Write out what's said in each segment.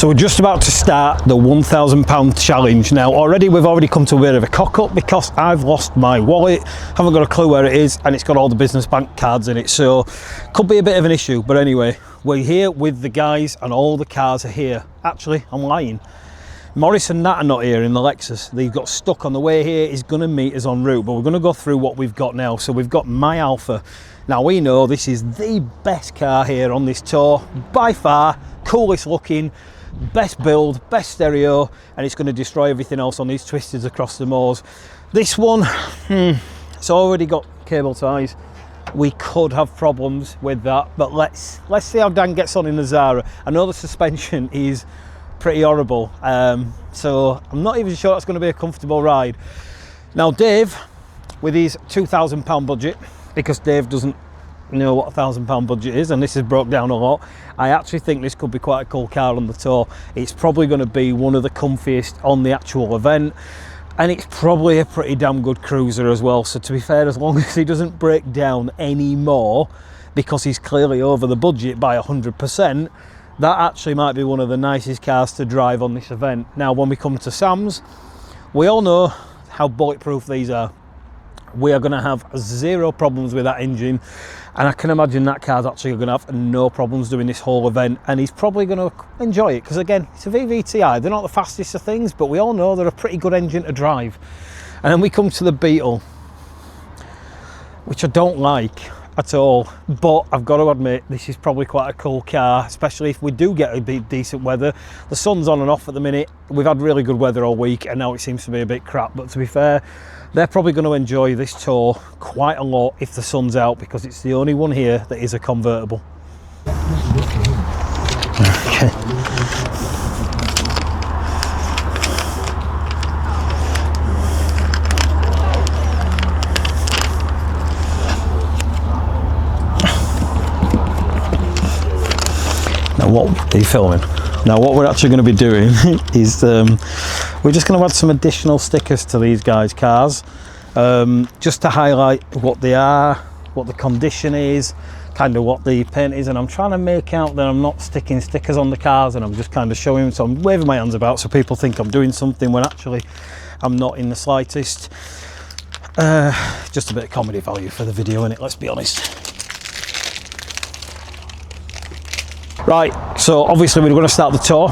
So we're just about to start the £1,000 challenge. Now we've already come to a bit of a cock up because I've lost my wallet, haven't got a clue where it is, and it's got all the business bank cards in it, so could be a bit of an issue. But anyway, we're here with the guys and all the cars are here. Actually, I'm lying. Morris and Nat are not here in the Lexus. They got stuck on the way here. He's going to meet us en route, but we're going to go through what we've got now. So we've got my Alfa. Now we know this is the best car here on this tour, by far, coolest looking, best build, best stereo, and it's going to destroy everything else on these twisters across the moors. This one, it's already got cable ties. We could have problems with that, but let's see how Dan gets on in the Xsara. I know the suspension is pretty horrible, so I'm not even sure it's going to be a comfortable ride. Now Dave, with his £2,000 budget, because Dave doesn't know what a £1,000 budget is, and this has broke down a lot, I actually think this could be quite a cool car on the tour. It's probably going to be one of the comfiest on the actual event, and it's probably a pretty damn good cruiser as well. So to be fair, as long as he doesn't break down any more, because he's clearly over the budget by 100%, that actually might be one of the nicest cars to drive on this event. Now when we come to Sam's, we all know how bulletproof these are. We are going to have zero problems with that engine, and I can imagine that car's actually going to have no problems doing this whole event, and he's probably going to enjoy it because, again, it's a VVTi. They're not the fastest of things, but we all know they're a pretty good engine to drive. And then we come to the Beetle, which I don't like at all, but I've got to admit this is probably quite a cool car, especially if we do get a bit decent weather. The sun's on and off at the minute. We've had really good weather all week, and now it seems to be a bit crap, but to be fair, they're probably going to enjoy this tour quite a lot if the sun's out, because it's the only one here that is a convertible. Okay. Now what are you filming? Now what we're actually going to be doing is we're just going to add some additional stickers to these guys' cars, just to highlight what they are, what the condition is, kind of what the paint is, and I'm trying to make out that I'm not sticking stickers on the cars, and I'm just kind of showing them, so I'm waving my hands about so people think I'm doing something when actually I'm not in the slightest. Just a bit of comedy value for the video, innit, let's be honest. Right, so obviously we're going to start the tour.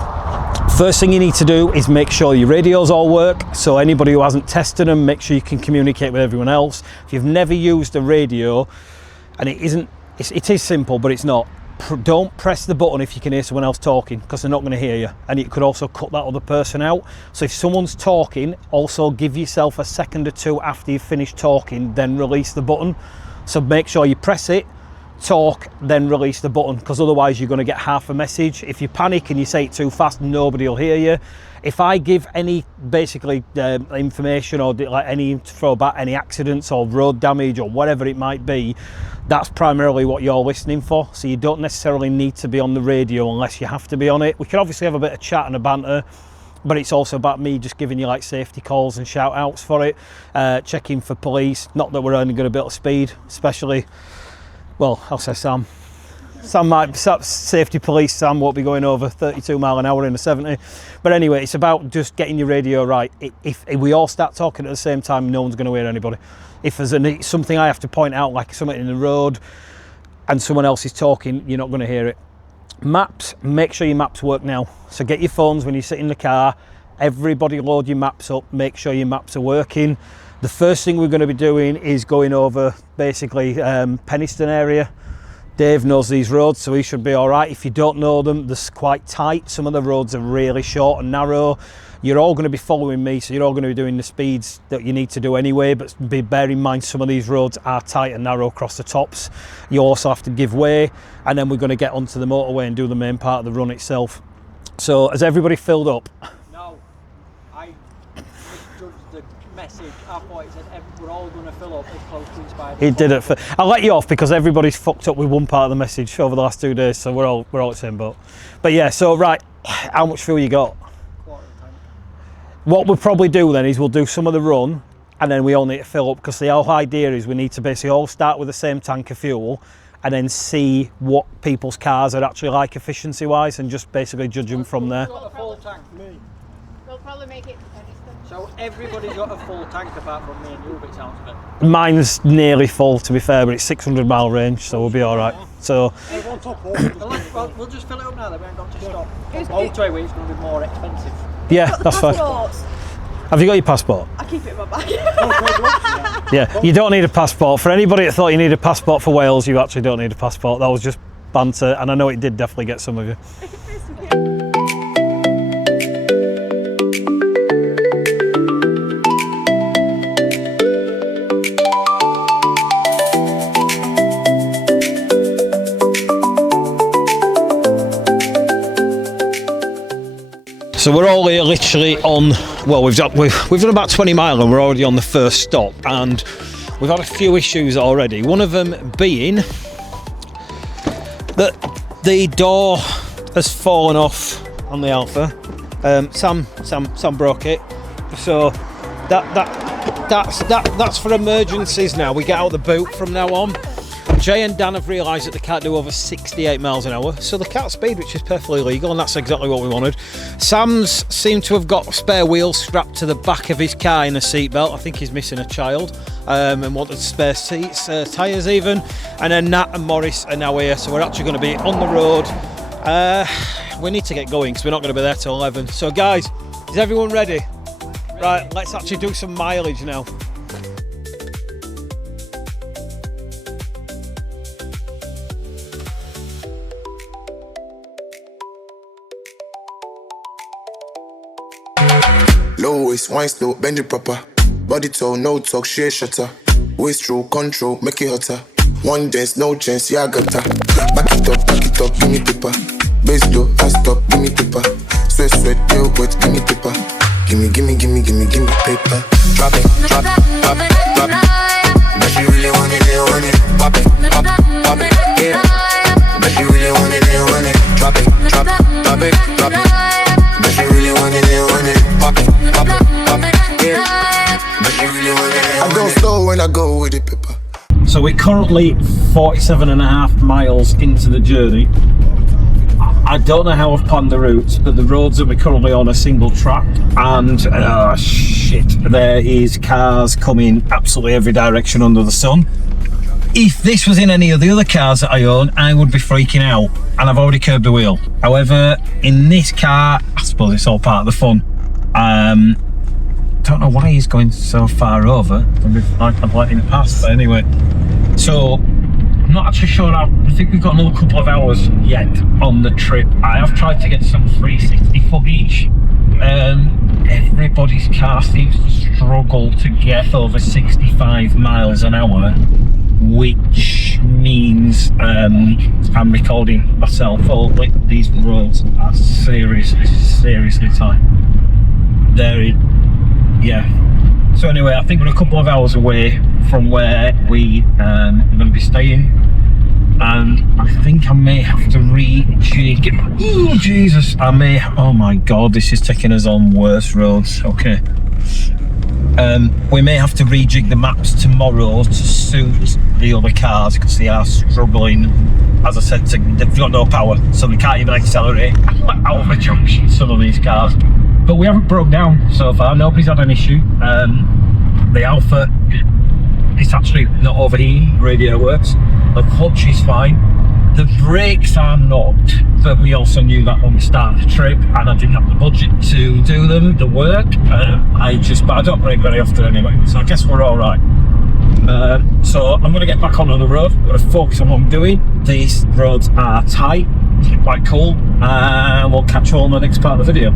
First thing you need to do is make sure your radios all work. So anybody who hasn't tested them, make sure you can communicate with everyone else. If you've never used a radio, and it is simple, but it's not. Don't press the button if you can hear someone else talking, because they're not going to hear you, and it could also cut that other person out. So if someone's talking, also give yourself a second or two after you've finished talking, then release the button. So make sure you press it, talk, then release the button, because otherwise you're going to get half a message. If you panic and you say it too fast, nobody will hear you. If I give any basically information, or like any throwback, any accidents or road damage or whatever it might be, that's primarily what you're listening for. So you don't necessarily need to be on the radio unless you have to be on it. We can obviously have a bit of chat and a banter, but it's also about me just giving you like safety calls and shout outs for it, checking for police. Not that we're only going to be able to speed, especially, well, I'll say Sam might, safety police Sam won't be going over 32 mile an hour in a 70. But anyway, it's about just getting your radio right. If we all start talking at the same time, no one's going to hear anybody. If there's something I have to point out, like something in the road, and someone else is talking, you're not going to hear it. Maps, make sure your maps work now. So get your phones when you sit in the car. Everybody load your maps up, make sure your maps are working. The first thing we're going to be doing is going over basically Penistone area. Dave knows these roads, so he should be all right. If you don't know them, they're quite tight. Some of the roads are really short and narrow. You're all going to be following me, so you're all going to be doing the speeds that you need to do anyway, but bear in mind some of these roads are tight and narrow across the tops. You also have to give way, and then we're going to get onto the motorway and do the main part of the run itself. So has everybody filled up? No, I misjudged the message. I thought it said we're all going to fill up as close to inspired. It did it. I'll let you off because everybody's fucked up with one part of the message over the last 2 days, so we're all at the same boat. But yeah, so right, how much fuel you got? Quarter tank. What we'll probably do then is we'll do some of the run, and then we all need to fill up, because the whole idea is we need to basically all start with the same tank of fuel, and then see what people's cars are actually like efficiency wise, and just basically judge them from there. Got a full tank. We'll probably make it. So everybody's got a full tank apart from me and you, but it sounds good. Mine's nearly full, to be fair, but it's 600-mile range, so we'll be all right. So Well, we'll just fill it up now that we haven't got to stop. Motorway it's going to be more expensive. yeah, that's fine. Passports. Have you got your passport? I keep it in my bag. Yeah, you don't need a passport. For anybody that thought you need a passport for Wales, you actually don't need a passport. That was just banter, and I know it did definitely get some of you. So we're all here literally on, well, we've done about 20 miles and we're already on the first stop, and we've had a few issues already. One of them being that the door has fallen off on the Alfa. Sam broke it. So that's for emergencies now. We get out the boot from now on. Jay and Dan have realised that they can't do over 68 miles an hour, so they can't speed, which is perfectly legal, and that's exactly what we wanted. Sam's seemed to have got spare wheels strapped to the back of his car in a seatbelt. I think he's missing a child, and wanted spare seats, tyres even. And then Nat and Morris are now here, so we're actually going to be on the road. We need to get going because we're not going to be there till 11. So guys, is everyone ready? Right, let's actually do some mileage now. Low waist, wine slow, bend it proper. Body tall, no talk, share shutter. Waist through, control, make it hotter. One dance, no chance, yeah, I got her. Back it up, give me paper. Bass low, I stop, give me paper. Sweat, pale wet, give me paper. Give me paper. Drop it, drop it. But you really want it, pop it, yeah. But you really want it, drop it. But you really want it, pop it, yeah. But you really want it, I don't slow when I go with the paper. So we're currently 47.5 miles into the journey. I don't know how I've planned the routes, but the roads that we're currently on are single track, and there is cars coming absolutely every direction under the sun. If this was in any of the other cars that I own, I would be freaking out, and I've already curbed the wheel. However, in this car, I suppose it's all part of the fun. Don't know why he's going so far over. I'd let him pass, but anyway. So I'm not actually sure how. I think we've got another couple of hours yet on the trip. I have tried to get some 360 footage. Everybody's car seems to struggle to get over 65 miles an hour, which means I'm recording myself. These roads are seriously tight. So anyway, I think we're a couple of hours away from where we are going to be staying, and I think I may have to rejig. Oh Jesus! Oh my God, this is taking us on worse roads. Okay. We may have to rejig the maps tomorrow to suit the other cars because they are struggling. As I said, they've got no power, so they can't even accelerate out of a junction, some of these cars. But we haven't broke down so far. Nobody's had an issue. The Alfa, it's actually not overheating. Radio works. The clutch is fine. The brakes are not, but we also knew that when we started the trip, and I didn't have the budget to do the work. But I don't brake very often anyway, so I guess we're all right. So I'm going to get back onto the road. I'm going to focus on what I'm doing. These roads are tight, quite cool, and we'll catch you all in the next part of the video.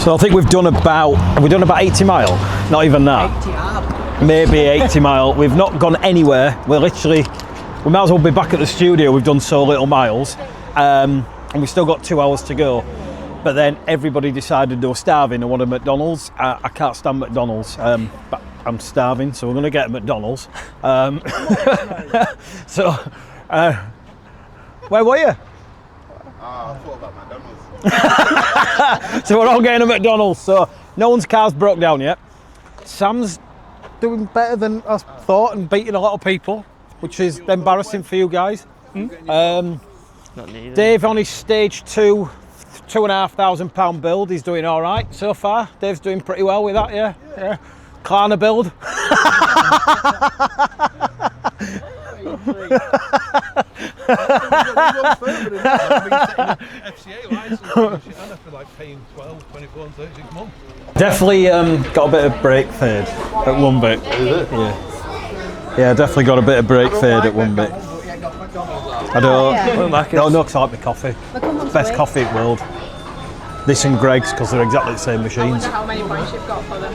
So I think we've done about 80 mile, not even that. 80 hard. Maybe 80 mile. We've not gone anywhere. We might as well be back at the studio. We've done so little miles, and we've still got 2 hours to go. But then everybody decided they were starving and wanted McDonald's. I can't stand McDonald's, but I'm starving, so we're going to get a McDonald's. So, where were you? I thought about McDonald's. So we're all getting a McDonald's. So no one's car's broke down yet. Sam's doing better than I thought and beating a lot of people. which is embarrassing for you guys. Not needed. Dave on his stage 2, £2,500 build. He's doing all right so far. Dave's doing pretty well with that, yeah. Klarna build. FCA license for like paying 12, 24 and 36 months. Definitely got a bit of brake fade at one bit. Is it? Yeah, definitely got a bit of brake fade at one bit. I don't. No, because I like my coffee. Best coffee in the world. This and Greg's, because they're exactly the same machines. How many points you've got for them?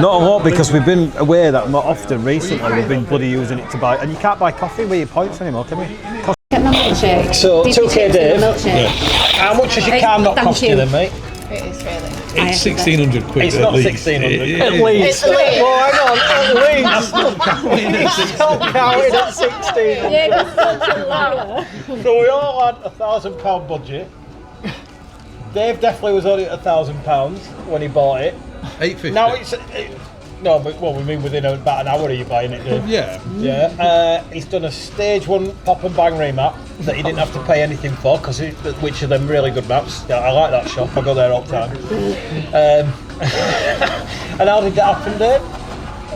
Not a lot, because we've been aware that not often recently. We've been bloody using it to buy, and you can't buy coffee with your points anymore, can we? Get my milkshake. So 2K Dave. How much does your car not cost you then, mate? It is really. It's 1,600 quid. It's at not least. 1,600. At least. At least. Well, hang on. At least. It's still counted at 16. Yeah, it's such a lot. So we all had £1,000 budget. Dave definitely was only at £1,000 when he bought it. 850. Now it's no, but well, we mean within about an hour of you buying it, Dave. Yeah. Yeah. He's done a stage 1 pop and bang remap that he didn't have to pay anything for, which are them really good maps. Yeah, I like that shop. I go there all the time. And how did that happen, Dave?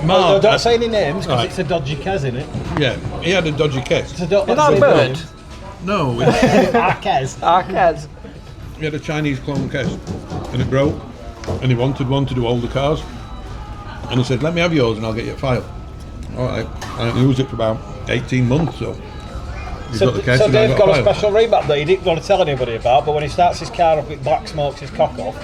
Mark, Don't say any names because right. it's a dodgy Kez, isn't it? Yeah, he had a dodgy case. So don't Is that a bird? No, Our Kez. Arcades. he had a Chinese clone case, and it broke, and he wanted one to do all the cars. And I said, let me have yours and I'll get you a file. All right, I didn't use it for about 18 months, so he's got the case So and I Dave's got got a a file. special remap that he didn't want to tell anybody about, but when he starts his car up, it black smokes his cock off.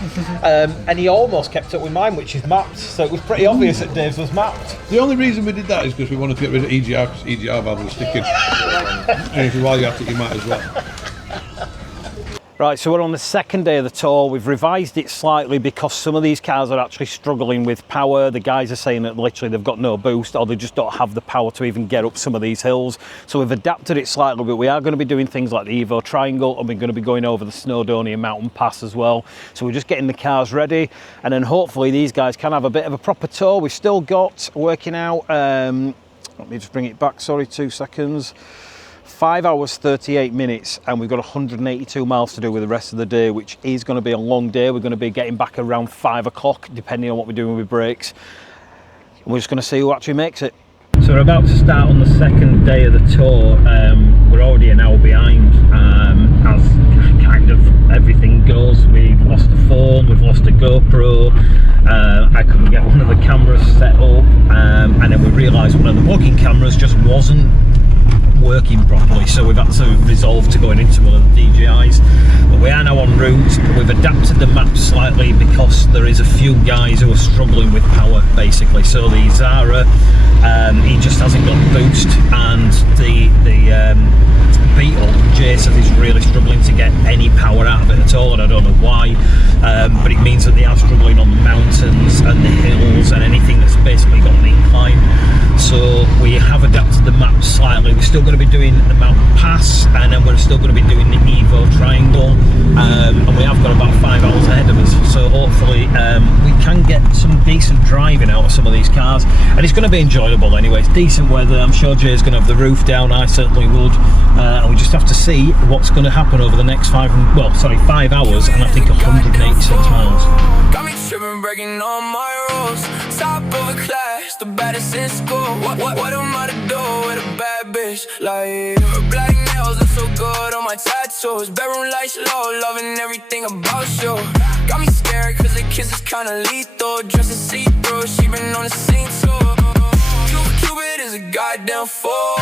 And he almost kept up with mine, which is mapped, so it was pretty obvious that Dave's was mapped. The only reason we did that is because we wanted to get rid of EGR, because EGR valve was sticking. And if while you're at it, you might as well. Right, so we're on the second day of the tour. We've revised it slightly because some of these cars are actually struggling with power. The guys are saying that literally they've got no boost, or they just don't have the power to even get up some of these hills. So we've adapted it slightly, but we are going to be doing things like the Evo Triangle, and we're going to be going over the Snowdonia mountain pass as well. So we're just getting the cars ready, and then hopefully these guys can have a bit of a proper tour. We've still got working out, let me just bring it back, sorry, 2 seconds. 5 hours 38 minutes, and we've got 182 miles to do with the rest of the day, which is going to be a long day. We're going to be getting back around 5 o'clock depending on what we're doing with brakes, and we're just going to see who actually makes it. So we're about to start on the second day of the tour. We're already an hour behind, as kind of everything goes. We've lost a phone, we've lost a GoPro, I couldn't get one of the cameras set up, and then we realised one of the vlogging cameras just wasn't working properly, so we've had to resolve to going into one of the DJIs. But we are now en route. We've adapted the map slightly because there is a few guys who are struggling with power, basically. So the Xsara, he just hasn't got the boost, and the Beetle, Jay says he's really struggling to get any power out of it at all, and I don't know why, but it means that they are struggling on the mountains and the hills and anything that's basically got an incline. So we have adapted the map slightly. We're still going to be doing the mountain pass, and then we're still going to be doing the Evo Triangle, and we have got about 5 hours ahead of us, so hopefully we can get some decent driving out of some of these cars, and it's going to be enjoyable anyway. It's decent weather. I'm sure Jay's going to have the roof down, I certainly would, and we just have to see what's going to happen over the next 5 hours, and I think 186 miles. Got me tripping, breaking all my rules. Top of a class, the baddest in school. What am I to do with a bad bitch like her? Black nails look so good on my tattoos. Bedroom lights low, loving everything about you. Got me scared cause the kiss is kinda lethal. Dressed to see through, she been on the scene too. Cupid is a goddamn fool.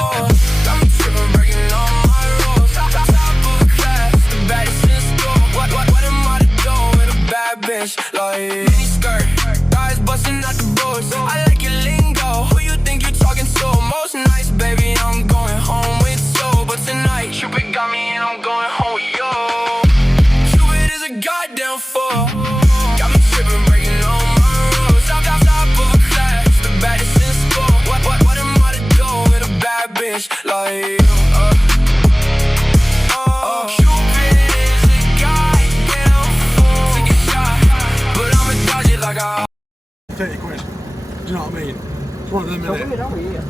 Got me tripping, breaking all my rules. Top of a class, the baddest in school. What am I to do with a bad bitch like mini skirt? Guys busting out the boots. I like your lingo. Who you think you talking to? Most nights, baby, I'm going home with you. But tonight, Cupid got me and I'm going home with you. Cupid is a goddamn fool. Got me tripping, breaking all my rules. Top of a class, the baddest in school. What am I to do with a bad bitch like Cupid is a goddamn fool. Take a shot, but I'ma dodge it like a 30 quid. Do you know what I mean? It's one of them, innit?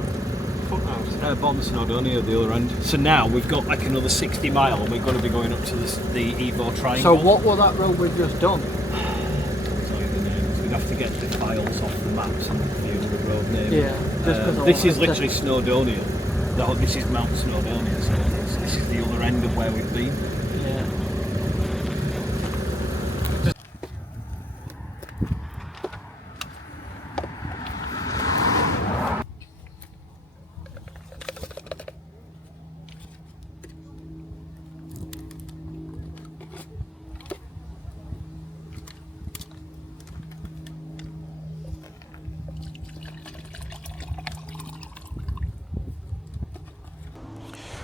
Bought the Snowdonia at the other end. So now we've got like another 60 mile and we're going to be going up to the Evo Triangle. So what was that road we've just done? We'd have to get the files off the maps and the computer the road name. Yeah. Just 'cause I this is wanted to- literally Snowdonia. This is Mount Snowdonia, so this is the other end of where we've been. Yeah.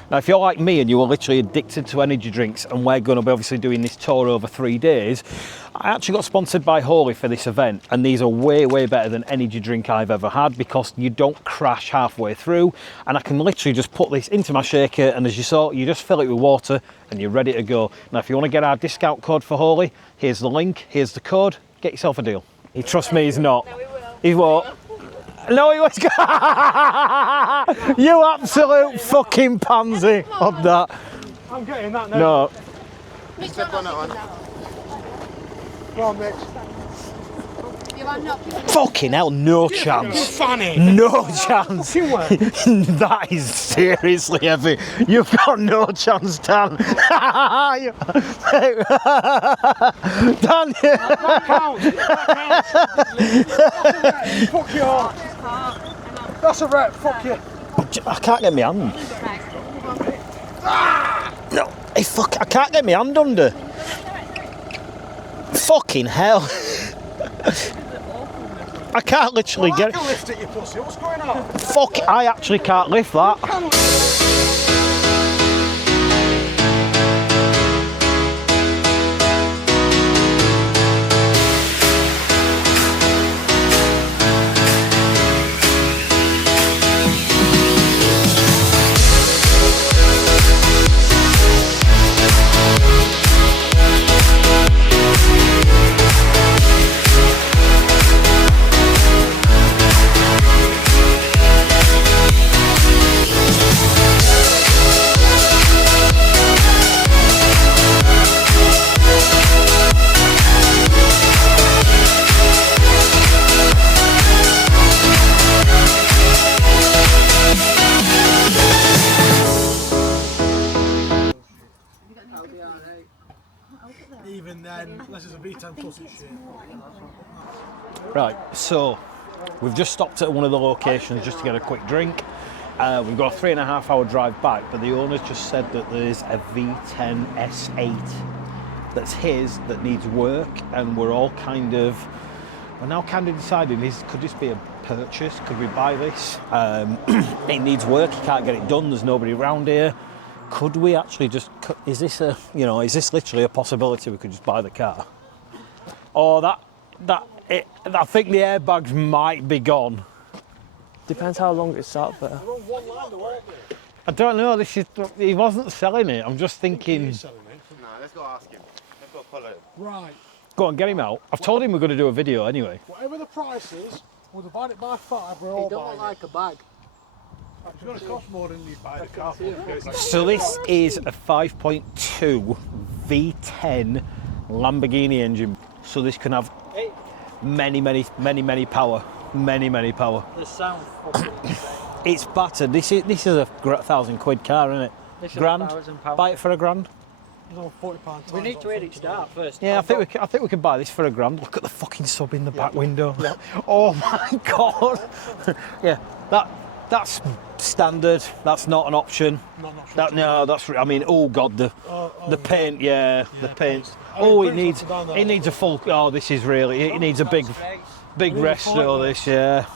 Now, if you're like me and you are literally addicted to energy drinks, and we're going to be obviously doing this tour over 3 days, I actually got sponsored by Holy for this event, and these are way, way better than energy drink I've ever had because you don't crash halfway through, and I can literally just put this into my shaker, and as you saw, you just fill it with water, and you're ready to go. Now, if you want to get our discount code for Holy, here's the link, here's the code, get yourself a deal. He trusts me, he's not. No, we will. He won't. No, he was. You absolute fucking pansy of that. I'm getting that now. No. Step on that one. Go on, Mitch. I'm not. Fucking hell, no chance. Fanny. No chance. You were. That is seriously heavy. You've got no chance, Dan. Dan. That counts. Fuck you all. That's a rep. Fuck you. I can't get my hand. No, hey, fuck, I can't get my hand under. Fucking hell. I can't literally I get can lift it, you pussy. What's going on? Fuck, I actually can't lift that. Even then, unless it's a V10 plus it's shit. Right, so we've just stopped at one of the locations just to get a quick drink. We've got a 3.5 hour drive back, but the owner's just said that there's a V10 S8 that's his that needs work, and we're now kind of deciding, could this be a purchase? Could we buy this? It needs work, he can't get it done, there's nobody around here. Could we actually just, is this literally a possibility we could just buy the car? Or I think the airbags might be gone. Depends how long it's sat there. I don't know, he wasn't selling it, I'm just thinking. He's selling it. Nah, let's go ask him. Let's go follow him. Right. Go on, get him out. I've told him we're going to do a video anyway. Whatever the price is, we'll divide it by 5, we're all You don't buying like a bag. it. It's going to cost more than you buy the car for. So this is a 5.2 V10 Lamborghini engine. So this can have many power. Many power. The sound fucking insane. It's battered. This is a £1,000 car, isn't it? This is Grand. £1,000. Buy it for £1,000. It's on £40. We need to hear it start first. Yeah, I think we could buy this for £1,000. Look at the fucking sub in the back window. Yeah. Oh my god. Yeah, that's standard. That's not an option. Not an option. I mean, oh god, the paint. Yeah, the paint. Oh, It needs a full. Oh, this is really. It needs a big resto. This, yeah.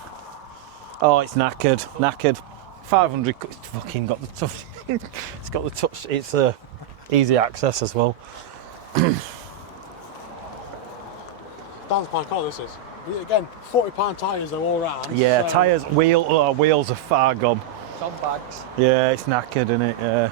Oh, it's knackered. 500. It's fucking got the touch. It's got the touch. It's easy access as well. Dan's my car, this is. Again, £40 tyres, they're all round. Yeah, so tyres, wheels are far gone. Some bags. Yeah, it's knackered, isn't it? Yeah.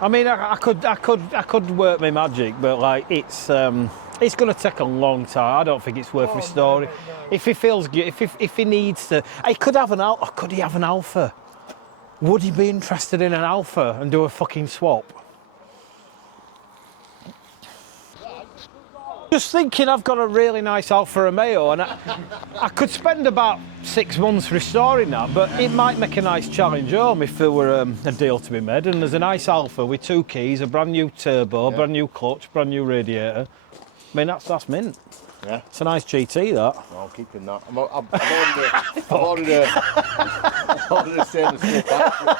I mean, I could work my magic, but like it's going to take a long time. I don't think it's worth restoring. No. If he feels good, if he needs to, he could have an Alfa. Could he have an Alfa? Would he be interested in an Alfa and do a fucking swap? Just thinking, I've got a really nice Alfa Romeo and I could spend about 6 months restoring that, but it might make a nice challenge home if there were a deal to be made. And there's a nice Alfa with 2 keys, a brand new turbo, brand new clutch, brand new radiator. I mean, that's mint. Yeah. It's a nice GT, that. No, I'm keeping that. I've ordered a stainless steel battery.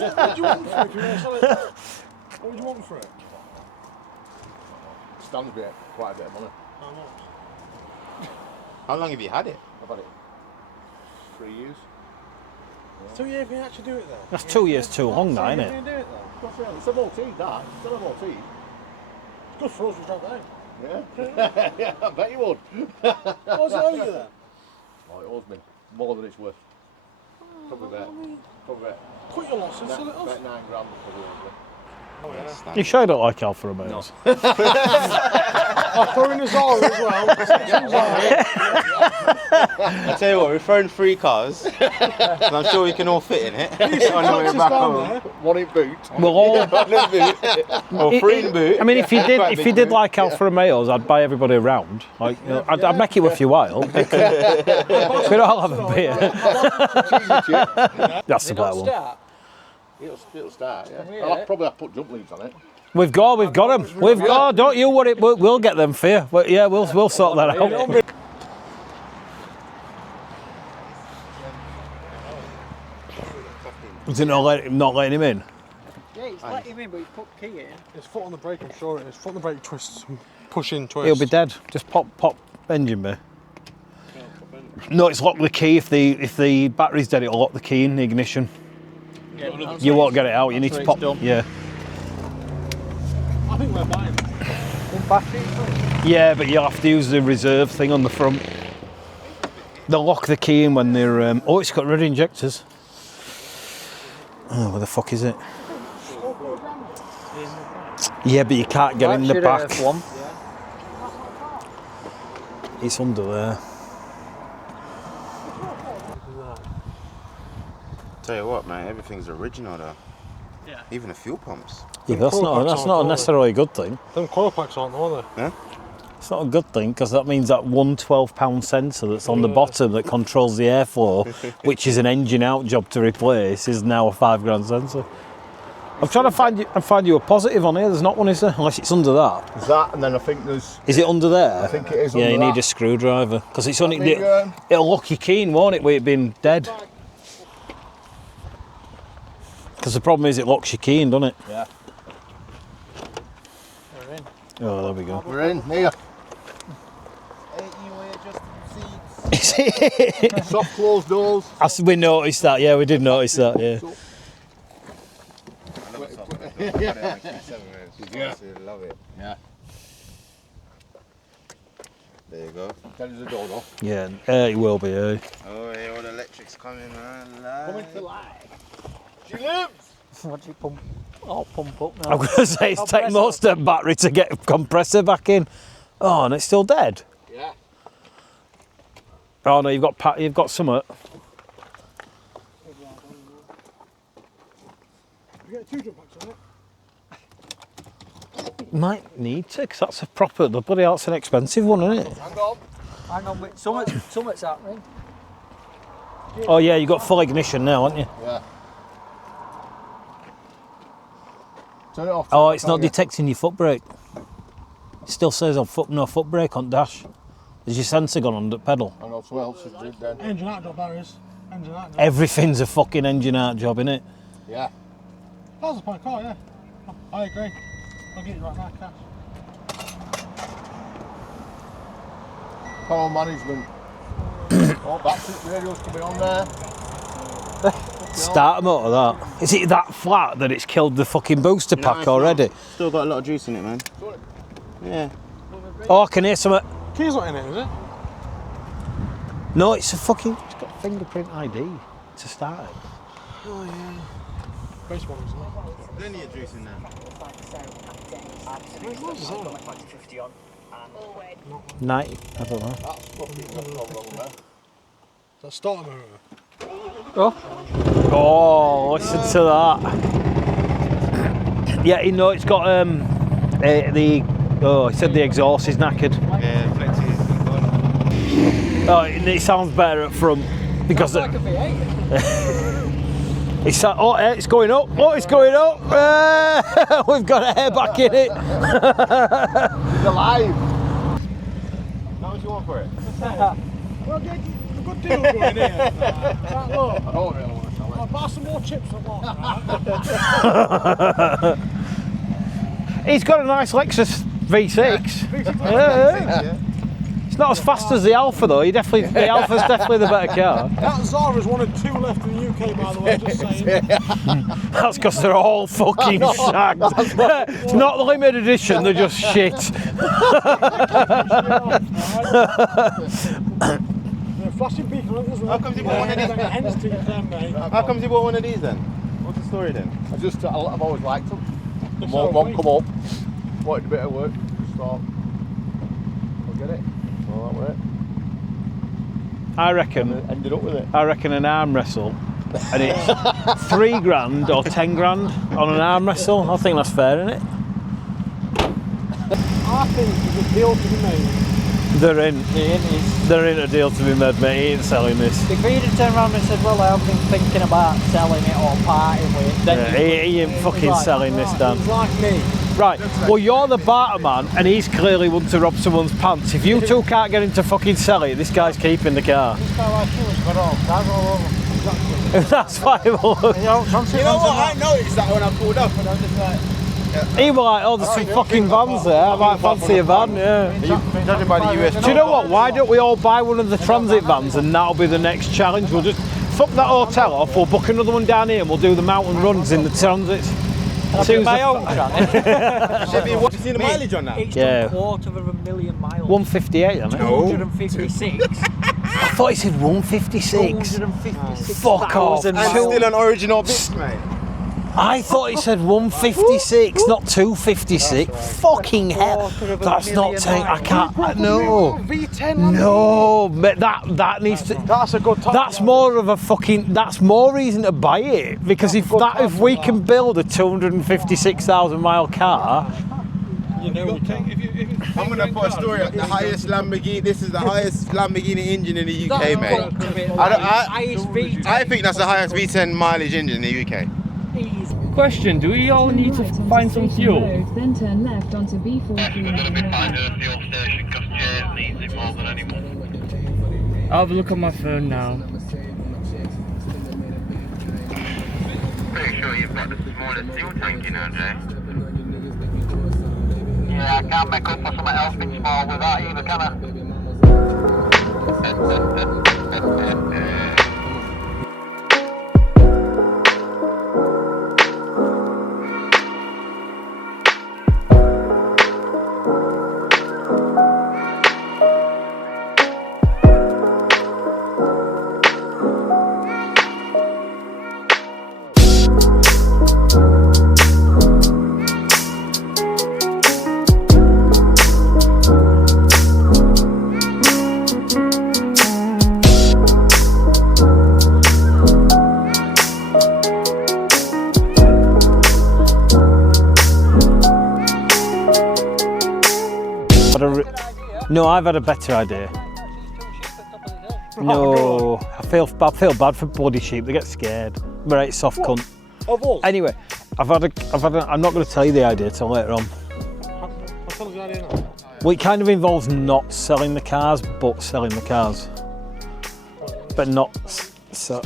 What do you want for it if you want to sell it? What would you want for it? Stands a bit, quite a bit of money. How much? How long have you had it? I've had it 3 years. 2 years if you actually do it though. That's 2 years too long, that, isn't it? Do it though. It's a MOT, that. It's still a MOT. It's good for us to drive home. Yeah. Yeah, I bet you would. What's it owe you then? Oh, it owes me more than it's worth. Probably about. Cut your losses, sell it About us. 9 grand probably owes me. Oh yeah. You sure don't like Alfa Romeos? I'll throw in the Xsara as well. I tell you what, we're throwing 3 cars, and I'm sure we can all fit in it. On the way back home. One in boot. We'll all. One in boot. Or 3 in boot. I mean, if you did like Alfa Romeos, I'd buy everybody around. Like, you know, I'd make it worth your while. We'd all have a beer. That's the better one. Start. It'll start, yeah. Yeah. I'll probably have to put jump leads on it. We've got them. We've got. Don't you worry. We'll get them for you. Yeah, we'll sort that out. Is it not letting him in? Yeah, he's let him in, but he's put key in. His foot on the brake, I'm sure it is. Foot on the brake twists, push in, twist. He'll be dead. Just pop engine bay. No, it's lock the key. If the battery's dead, it'll lock the key in the ignition. Yeah, You won't get it out. You need to pop. Yeah. I think we're buying. one battery. Yeah, but you'll have to use the reserve thing on the front. They'll lock the key in when they're. Oh, it's got red injectors. Oh, where the fuck is it? Yeah, but you can't get in the back. It's under there. Tell you what, mate, everything's original though. Yeah. Even the fuel pumps. Yeah, that's not necessarily a good thing. Them coil packs aren't, are they? Yeah? It's not a good thing because that means that one 12-pound sensor that's on the bottom that controls the airflow, which is an engine out job to replace, is now a £5 sensor. I'm trying to find you a positive on here. There's not one, is there? Unless it's under that. There's that, and then I think there's. Is it under there? I think it is. Yeah, under you that. need a screwdriver because it's only. Big, It'll lock your key in, won't it, with it being dead? Because the problem is it locks your key in, doesn't it? Yeah. We're in. Oh, there we go. We're in here. Soft closed doors. We noticed that. Yeah, we did notice that. Yeah. Yeah. Love it. Yeah. There you go. That is a door though. Yeah, it will be. Oh, yeah, all the electric's coming, man. Coming to life. She lives. What do you pump? Oh, pump up now. I'm going to say it's taken most of the battery to get a compressor back in. Oh, and it's still dead. Yeah. Oh no, you've got some. You get 2 jump packs on it? Might need to, because that's a proper. The bloody hell's an expensive one, isn't it? Hang on, wait. Something's happening. Oh yeah, you got full ignition now, haven't you? Yeah. Turn it off. Oh, it's not detecting your foot brake. It still says on no foot brake on dash. Is your sensor gone on the pedal? And also else is dead. Engine out job, that is. Engine out job. Everything's a fucking engine out job, innit? Yeah. £1,000 car, yeah. I agree. I'll get you right now, cash. Power management. Oh, that's it. Radio's coming on there. Starter motor, that. Is it that flat that it's killed the fucking booster pack already? Still got a lot of juice in it, man. Yeah. Oh, I can hear something. Key's not in it, is it? No, it's got fingerprint ID to start it. Oh, yeah. Base one, isn't it? Plenty of juice in there. 90, I don't know. That's fucking no problem there. That's starter motor. Oh. Oh, listen to that. Yeah, you know, it's got he said the exhaust is knackered. Yeah, flexi is good. Oh, it sounds better up front because Like a V8. it's going up. Oh, it's going up. We've got air back in it. It's alive. How much you want for it? Well, get a good deal going here. Look. I don't really want to sell it. I'll buy some more chips at once. He's got a nice Lexus V6. Yeah. It's not as fast as the Alfa though. The Alfa's definitely the better car. That Xsara's one of 2 left in the UK, by the way, just saying. That's because they're all fucking shagged. It's not the limited edition, they're just shit. Flashing beacon, isn't it? How comes you bought one of these? How comes you bought one of these then? What's the story then? I've always liked them. One come up, wanted a bit of work, just thought, I'll get it. Well, that worked. I reckon. Ended up with it. I reckon an arm wrestle, and it's £3,000 or £10,000 on an arm wrestle. I think that's fair, isn't it? I think there's a deal to be made. They're in a deal to be made, mate. He ain't selling this. If he'd have turned around and said, well, I've been thinking about selling it or parting with it, then He ain't fucking selling this, Dan. He's like me. Right, well, you're the barter man, and he's clearly wanting to rob someone's pants. If you two can't get him to fucking sell it, this guy's keeping the car. This guy like shoes, but all over. That's why You know what? I noticed that when I pulled up, and I was just like. he was like, oh, there's some fucking vans there. I might fancy a van, yeah. Judging by the US. Do you know what? Why don't we all buy one of the transit vans and that'll be the next challenge? We'll just fuck that hotel off, we'll book another one down here and we'll do the mountain runs in the transits. my own transit. Have you seen the mileage on that? It's Yeah. done 250,000 miles. 158, isn't it? 256. I thought he said 156. 256. Fuck off. And still on original bits, mate. I thought he said 156, not 256. Fucking hell. That's not saying I can't. No. V10. No, but that needs to. That's a good time. That's more of a fucking. That's more reason to buy it because if we can build a 256,000 mile car. You know, I'm gonna put a story up. The highest Lamborghini. This is the highest Lamborghini engine in the UK, mate. I think that's the highest V10 mileage engine in the UK. Question, do we all need to find some fuel? Then turn left onto B439. I'll have a look on my phone now. Pretty sure you've got the smallest fuel tank in there, Jay. Yeah, I can't make up for something else being small with that either, can I? No, I've had a better idea. No, I feel bad for bloody sheep. They get scared. Right, soft cunt. Of us? Anyway, I'm not going to tell you the idea till later on. I'll tell you the idea now. Well, it kind of involves not selling the cars, but selling the cars. But not so.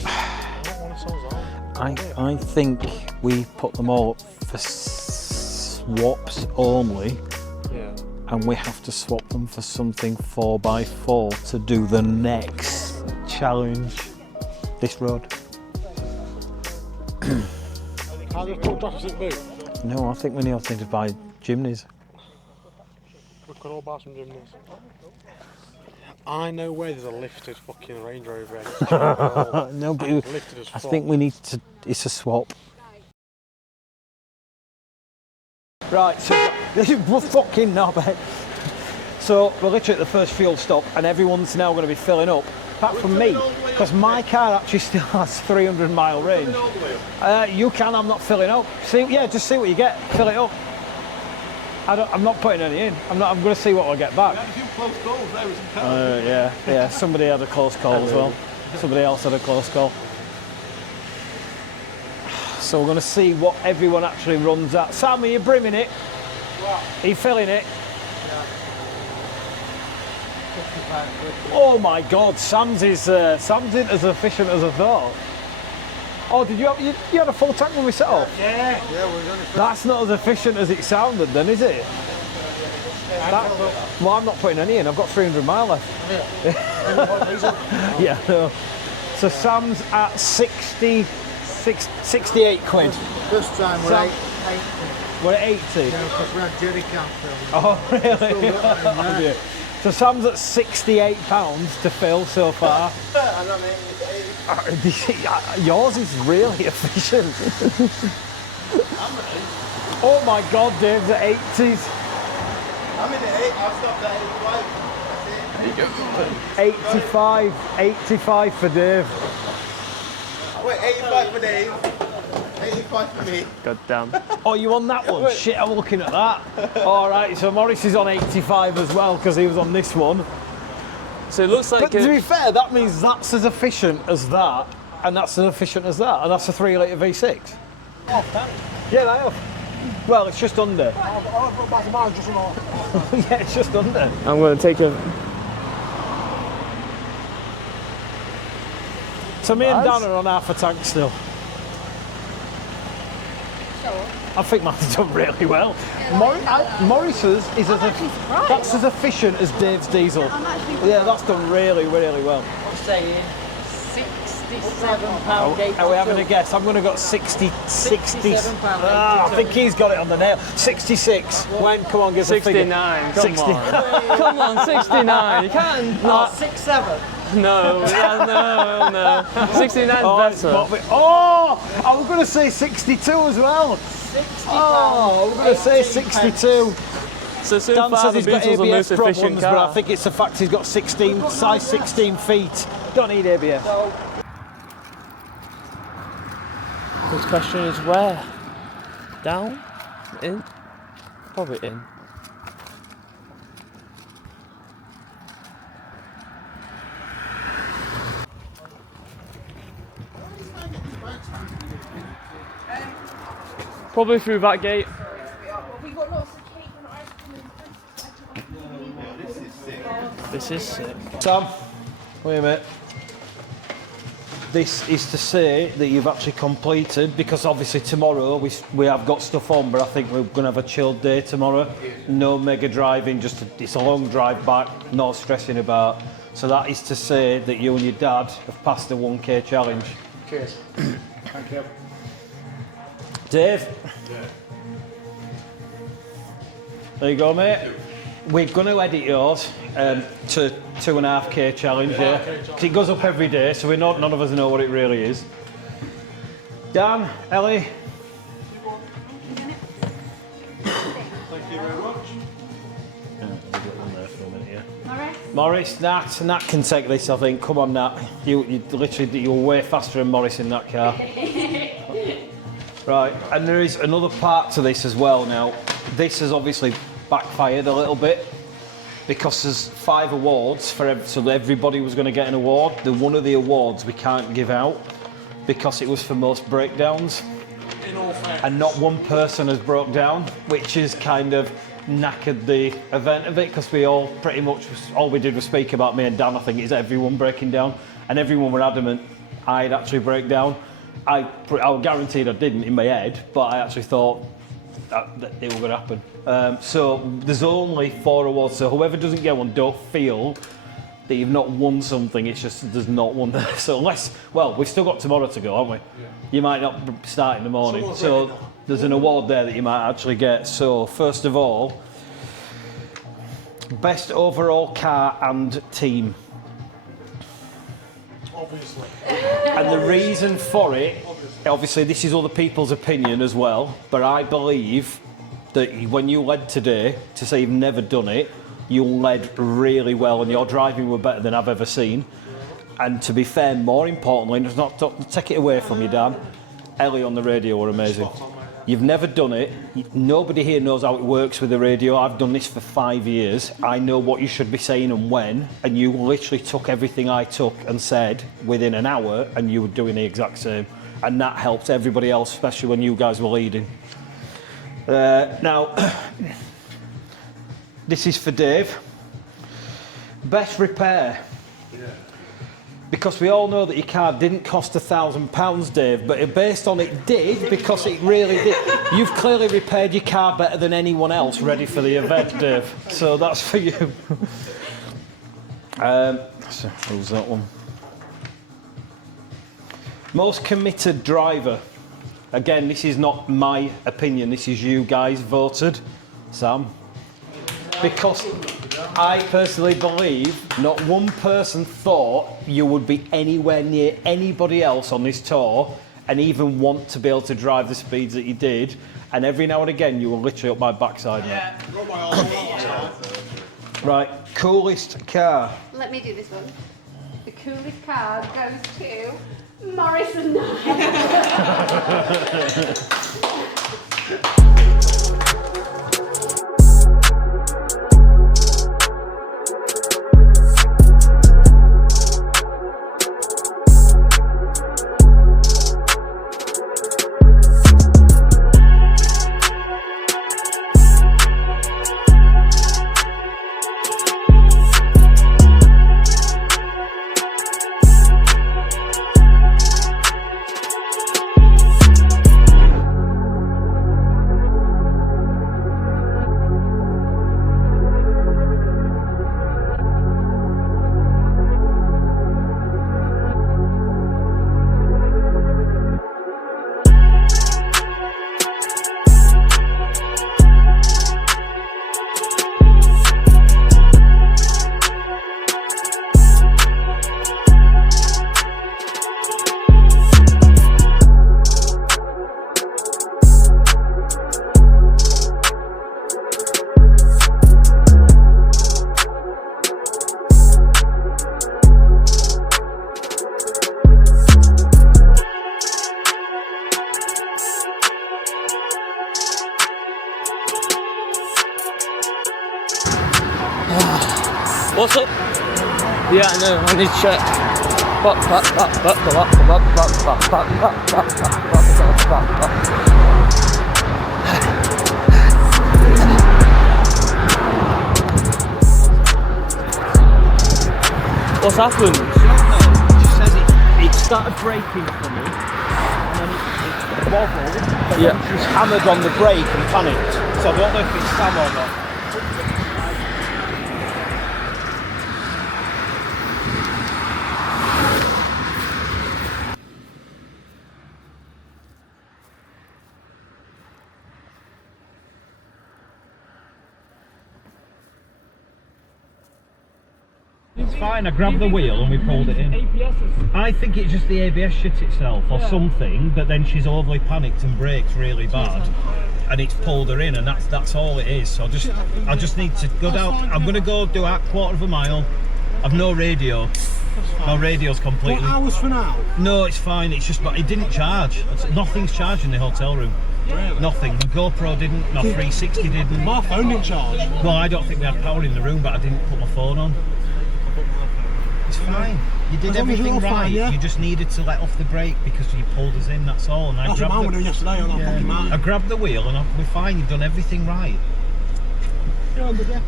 I think we put them all up for swaps only. Yeah. And we have to swap them for something 4x4 to do the next challenge. This road. How do you put deficit boot? No, I think we need to buy chimneys. We could all buy some gymnasts. I know where there's a lifted fucking Range Rover. No, but Lifted as I fuck. think we need to. It's a swap. Right, so this is fucking knobhead. So we're literally at the first fuel stop, and everyone's now going to be filling up. apart from me, because my car actually still has 300-mile range. You can. I'm not filling up. See, yeah, just see what you get. Fill it up. I'm not putting any in. I'm going to see what I get back. We had a few close calls there with some cars. Yeah. Somebody had a close call as well. Somebody else had a close call. So we're going to see what everyone actually runs at. Sam, are you brimming it? Are you filling it? Oh my God, Sam's isn't as efficient as I thought. Oh, did you had a full tank when we set off? Yeah, we're going to. That's not as efficient as it sounded then, is it? Well, I'm not putting any in. I've got 300 mile left. Yeah, no. So Sam's at 68 quid. This time we're Sam, 80. we're at 80. Because we had jerry can filling. Oh, really? So Sam's at £68 to fill so far. Yours is really efficient. Oh my God, Dave's at 80s. I'm in the 8, I'll stop at 85. 85 for Dave. Wait, 85 for Dave. 85 for me. God damn. Oh, you on that one? Shit, I'm looking at that. All right, so Morris is on 85 as well because he was on this one. So it looks like. But to be fair, that means that's as efficient as that, and that's as efficient as that, and that's a 3-litre V6. Oh, yeah, they have. Well, it's just under. Yeah, it's just under. I'm going to take a. So me and Dan are on half a tank still. I think mine's done really well. Morris's is that's as efficient as Dave's diesel. Yeah, that's done really, really well. I'm saying £67.82. Are we having a guess? I'm going to go 60. I think he's got it on the nail. 66. When? Come on, give us a figure. 69. Come on. Come on, 69. You can't. No, 67. No. 69 is better. Oh, I was going to say 62 as well. 60 Oh, we're going to say 62. So Dan far, says the he's got Beetle's the most ABS efficient problems, car. but I think it's the fact he's got size 16 feet. Don't need ABS. The question is where? Down? In? Probably in. Probably through that gate. This is sick. Sam, wait a minute. This is to say that you've actually completed, because obviously tomorrow we have got stuff on, but I think we're going to have a chilled day tomorrow. No mega driving, it's a long drive back, no stressing about. So that is to say that you and your dad have passed the 1K challenge. Cheers. Thank you. Dave? Yeah. There you go, mate. We're going to edit yours to 2.5K challenge, yeah. Because it goes up every day, so none of us know what it really is. Dan, Ellie. Thank you very much. Morris, Nat can take this, I think. Come on, Nat. You literally, you're way faster than Morris in that car. Right, and there is another part to this as well now. This has obviously backfired a little bit because there's 5 awards so everybody was going to get an award. One of the awards we can't give out because it was for most breakdowns. And not one person has broke down, which has kind of knackered the event of it, because we all pretty much, all we did was speak about, me and Dan, I think, is everyone breaking down, and everyone were adamant I'd actually break down. I guaranteed I didn't in my head, but I actually thought that it was going to happen. So there's only 4 awards, so whoever doesn't get one, don't feel that you've not won something, it's just there's not one there. So unless, well, we've still got tomorrow to go, haven't we? Yeah. You might not start in the morning, so there's an award there that you might actually get. So first of all, best overall car and team. Obviously. And the reason for it, obviously this is other people's opinion as well, but I believe that when you led today, to say you've never done it, you led really well and your driving were better than I've ever seen. And to be fair, more importantly, and not to take it away from you, Dan, Ellie on the radio were amazing. You've never done it. Nobody here knows how it works with the radio. I've done this for 5 years. I know what you should be saying and when, and you literally took everything I took and said within an hour, and you were doing the exact same. And that helped everybody else, especially when you guys were leading. Now, this is for Dave. Best repair. Because we all know that your car didn't cost £1,000, Dave, but based on it did, because it really did. You've clearly repaired your car better than anyone else ready for the event, Dave. So that's for you. So who's that one? Most committed driver. Again, this is not my opinion, this is you guys voted. Sam. Because I personally believe not one person thought you would be anywhere near anybody else on this tour and even want to be able to drive the speeds that you did. And every now and again, you were literally up my backside. Yeah. Right, coolest car. Let me do this one. The coolest car goes to Morris Nat. What's up? Yeah, I know, I need to check. What's happened? She says it started braking for me, and then it wobbled, but then she was hammered on the brake and panicked. So I don't know if it's Sam or not. It's fine, I grabbed the wheel and we pulled it in. I think it's just the ABS shit itself or something, but then she's overly panicked and brakes really bad and it's pulled her in, and that's all it is. So I just need to go down. I'm going to go do a quarter of a mile. I've no radio. My radio's completely... What hours for now? No, it's fine, it's just, but it didn't charge. Nothing's charged in the hotel room. Really? Nothing. The GoPro didn't, my 360 didn't. My phone didn't charge. Well, I don't think we had power in the room, but I didn't put my phone on. It's fine. You did everything right. Fine, yeah? You just needed to let off the brake because you pulled us in, that's all. And that's what I was doing yesterday on that fucking mountain. I grabbed the wheel and we're fine, you've done everything right. Yeah, but yeah.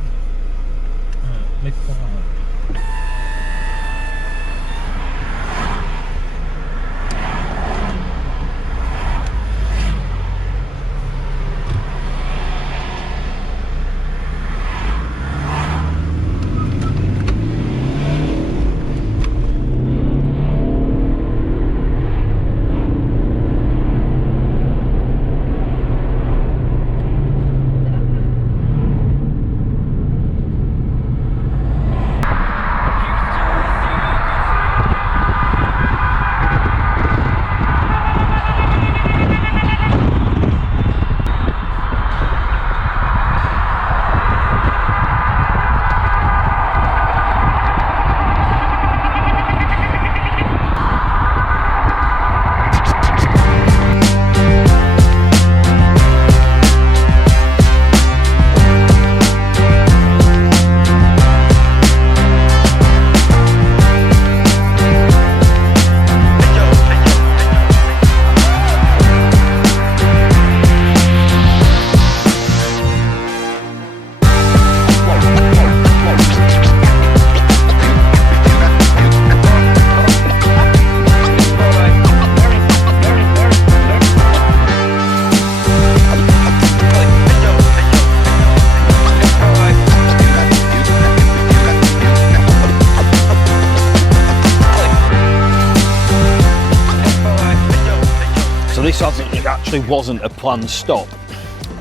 actually wasn't a planned stop,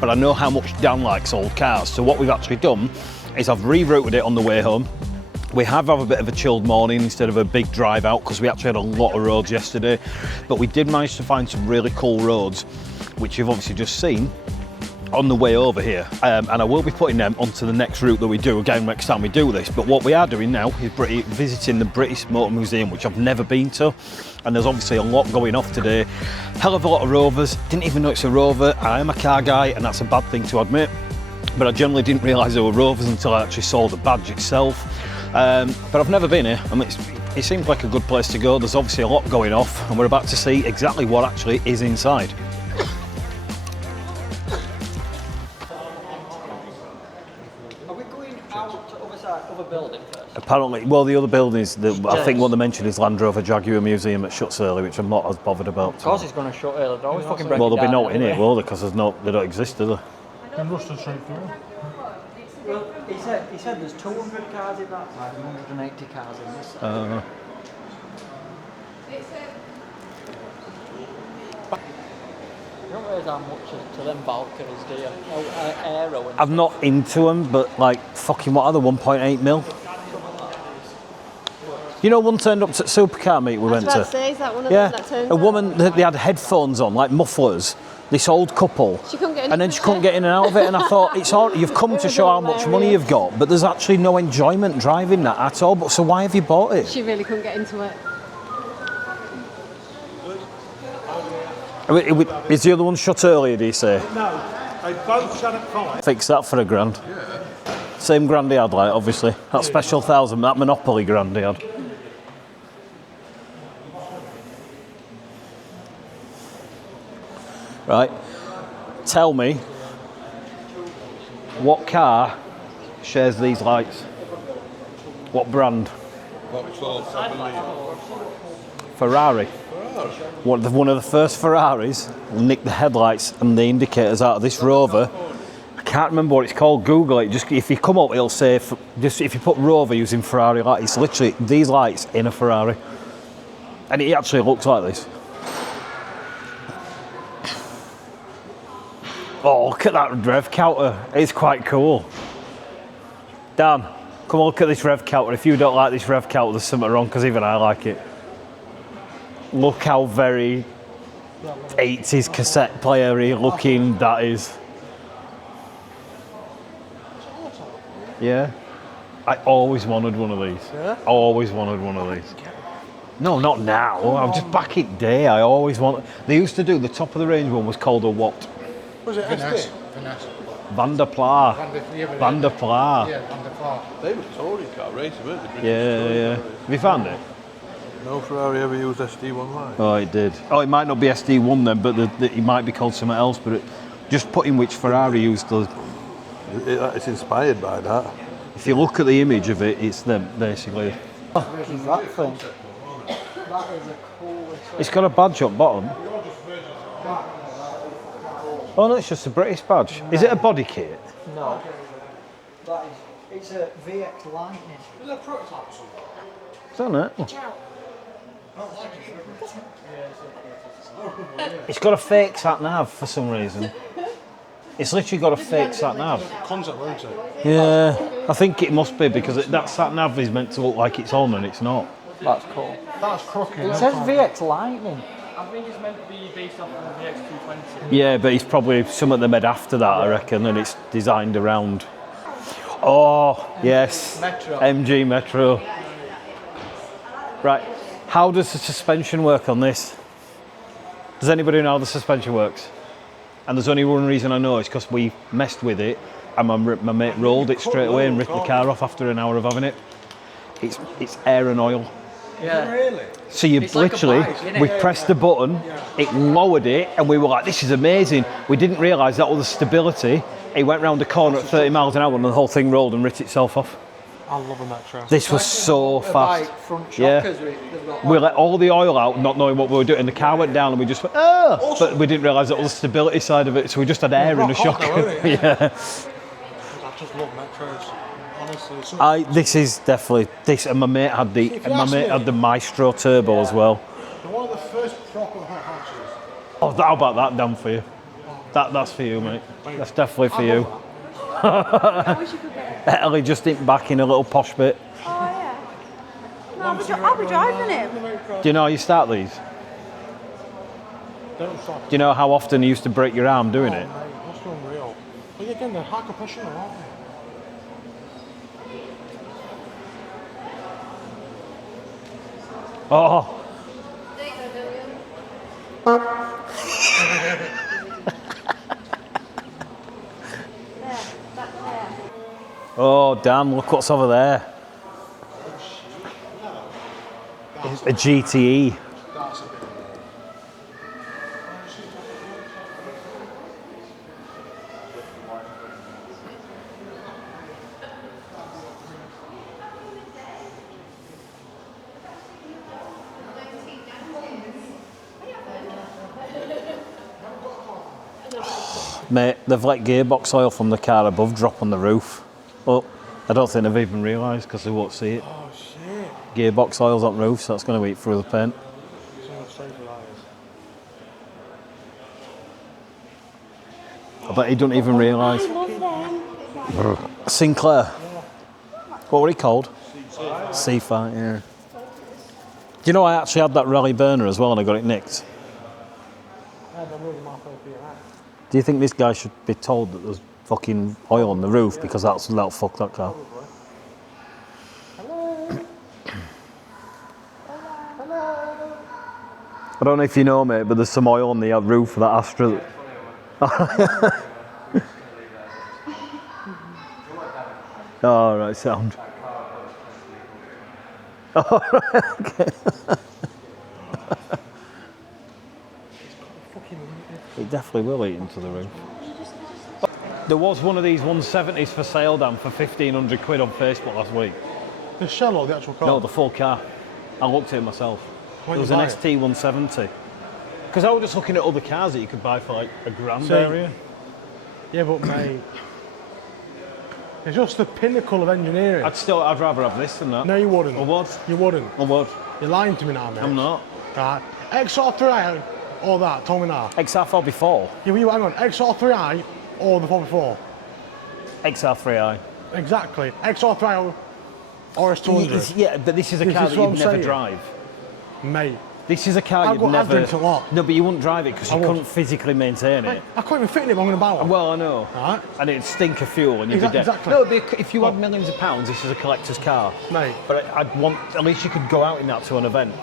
but I know how much Dan likes old cars. So what we've actually done is I've rerouted it on the way home. We have a bit of a chilled morning instead of a big drive out because we actually had a lot of roads yesterday, but we did manage to find some really cool roads, which you've obviously just seen on the way over here, and I will be putting them onto the next route that we do again next time we do this. But what we are doing now is visiting the British Motor Museum, which I've never been to, and there's obviously a lot going off today. Hell of a lot of Rovers. Didn't even know it's a Rover. I am a car guy and that's a bad thing to admit, but I generally didn't realise they were Rovers until I actually saw the badge itself. But I've never been here. I mean, it seems like a good place to go. There's obviously a lot going off and we're about to see exactly what actually is inside. Building first. Apparently, well, the other building is, I think what they mentioned is Land Rover Jaguar Museum that shuts early, which I'm not as bothered about. Of course it's going to shut early, they're always fucking breaking well, there'll be down no in it, will there? Because they don't exist, do they? And Ruston Street through. Well, he said there's 200 cars in that side and 180 cars in this side. You don't realise how much to them Valkyries, do you? Aero and I'm not into them, but like, fucking what are they, 1.8 mil? You know, one turned up to supercar meet we went to. Say, is that one of Yeah, them that turned a up? woman, they had headphones on, like mufflers, this old couple. She couldn't get in, and then she couldn't get in and out of it, and I thought, it's all, you've come to show how much money you've got, but there's actually no enjoyment driving that at all, but so why have you bought it? She really couldn't get into it. Is the other one shut earlier, do you say? No, they both shut at 5. Fix that for £1,000. Yeah. Same grand he had, like, obviously. That special 1,000, that Monopoly grand he had. Right. Tell me, what car shares these lights? What brand? Ferrari. One of the first Ferraris nicked the headlights and the indicators out of this Rover. I can't remember what it's called. Google it. Just if you come up, it'll say. Just if you put Rover using Ferrari lights, it's literally these lights in a Ferrari, and it actually looks like this. Oh, look at that rev counter. It's quite cool. Dan, come on, look at this rev counter. If you don't like this rev counter, there's something wrong, because even I like it. Look how very 80s cassette player-y looking that is. Yeah. I always wanted one of these. Yeah? Always wanted one of these. No, not now. I'm just back in day. I always wanted. They used to do, the top of the range one was called a what? Was it SD? Van der Pla. Van der Pla. Yeah, Van der Pla. They were touring car racing, weren't they? Yeah. Have you found it? No Ferrari ever used SD1 line. Oh, it did. Oh, it might not be SD1 then, but it might be called something else. But just put in which Ferrari used the. It's inspired by that. If you look at the image of it, it's them basically. That thing. That is the coolest. It's got a badge up bottom. Oh no, it's just a British badge. Is it a body kit? No. That is. It's a VX Lightning. Is that a prototype or something? Isn't it? It's got a fake sat nav for some reason. It's literally got a fake sat nav. Concept, won't it? Yeah, I think it must be, because that sat nav is meant to look like it's on and it's not. That's cool. That's crooked. It says VX Lightning. I think it's meant to be based off of the VX220. Yeah, but it's probably something they made after that, I reckon, and it's designed around. Oh, yes. Metro. MG Metro. Right, how does the suspension work on this? Does anybody know how the suspension works? And there's only one reason I know, it's because we messed with it and my mate rolled it straight away and ripped the car off after an hour of having it. It's air and oil. Yeah. Really? So you literally, we pressed the button, it lowered it, and we were like, this is amazing. We didn't realise that all the stability, it went round the corner at 30 miles an hour and the whole thing rolled and ripped itself off. I love a Metro. This was so fast. Yeah. We let all the oil out, not knowing what we were doing, and the car went down and we just went, oh! But we didn't realise that all the stability side of it, so we just had air in the shock. Yeah. I just love Metros. Honestly. This is definitely this, and my mate had the Maestro Turbo as well. One of the first proper hot hatches Oh, how about that done for you? That's for you, mate. That's definitely for you. I wish you could get it. Ellie just hit back in a little posh bit. Oh, yeah. No, I'll be driving him. Do you know how you start these? Don't stop. Do you know how often you used to break your arm doing it? Mate, that's unreal. But again, they're high compression, aren't they? Oh. Oh, damn, look what's over there. A GTE. Mate, they've let gearbox oil from the car above drop on the roof. Oh, I don't think they've even realised because they won't see it. Oh, shit. Gearbox oil's on the roof, so that's going to eat through the paint. I bet he don't even realise. Sinclair. What were he called? C5, yeah. Do you know I actually had that rally burner as well and I got it nicked? Do you think this guy should be told that there's fucking oil on the roof because that'll fuck that car? I don't know if you know, mate, but there's some oil on the roof of that Astra. Oh, right, sound. Oh, right, okay. It definitely will eat into the roof. There was one of these 170s for sale, Dan, for 1,500 quid on Facebook last week. The shell or the actual car? No, the full car. I looked at it myself. There was an ST170. Because I was just looking at other cars that you could buy for like a grand area. Yeah, but mate, it's just the pinnacle of engineering. I'd rather have this than that. No, you wouldn't. I would. You wouldn't. I would. You're lying to me now, mate. I'm not. Right. XR3i or that, tell me now. XR4 before. Yeah, well, hang on. XR3i or the 4 before? XR3i. Exactly. XR3i or S200. Yeah, but this is a car that you'd never drive. Mate. This is a car you'd never... I've driven a lot. No, but you wouldn't drive it because you couldn't physically maintain it. I can't even fit in it, but I'm going to buy one. Well, I know. Right. And it'd stink of fuel and you'd be dead. Exactly. No, if you had millions of pounds, this is a collector's car. Mate. But I'd want... At least you could go out in that to an event.